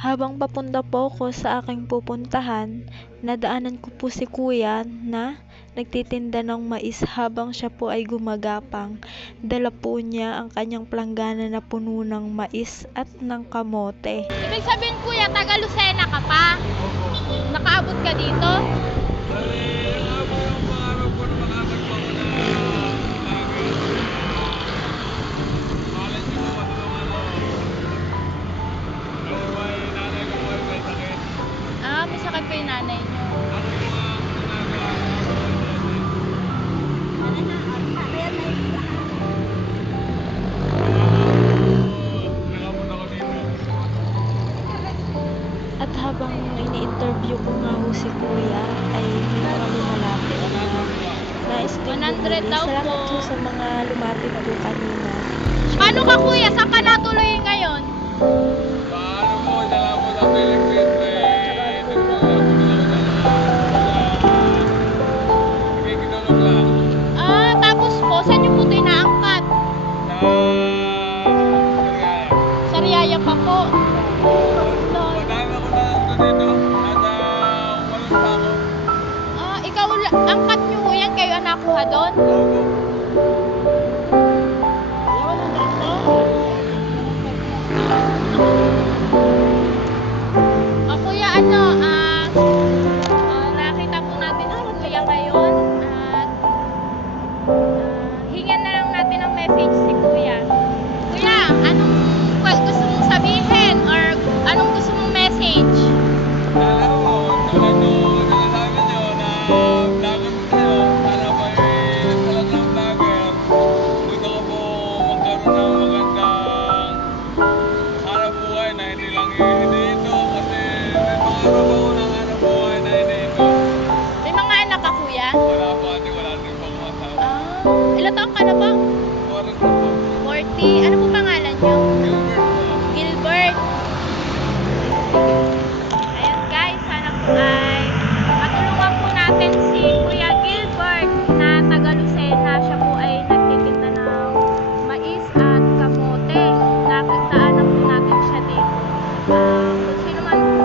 Habang papunta po ako sa aking pupuntahan, nadaanan ko po si kuya na nagtitinda ng mais habang siya po ay gumagapang. Dala po niya ang kanyang planggana na puno ng mais at ng kamote. Ibig sabihin kuya, taga Lucena ka pa? Nakaabot ka dito? Ah, may sakit pa yung nanay niyo. At habang ini-interview ko nga ho si kuya, ay may mga lumalapit na nais din 100 bumili. daw Salamat po. po sa mga lumapit po kanina. Paano ka kuya? Saan ka natuloy ngayon? Ah, tapos po, saan niyo po ito inaangkat? Sariaya pa po. Ah, ikaw, angkat niyo po yan, kayo ang nakuha doon? Ah, kuya, nakita po natin si kuya ngayon at hingan na lang natin ng message si kuya. Kuya, anong gusto mong sabihin or anong gusto mong message? May mga anak ka kuya? Ah, ilan taon ka na po? 40. Ano po pangalan niyo? Gilbert. Ayan guys, sana po ay matulungan po natin si Kuya Gilbert na taga Lucena. Siya po ay nagtitinda ng mais at kamote. Nakagdaanan po natin siya dito. Kung sino man po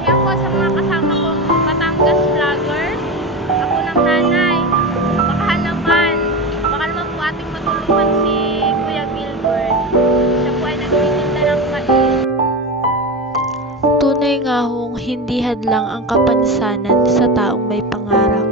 yan po sa mga kasama kong Batangas vlogger. Ako ng nanay. Baka naman po ating matulungan si Kuya Gilbert. Siya po ay nagtitinda ng mais. Tunay nga hong hindi hadlang ang kapansanan sa taong may pangarap.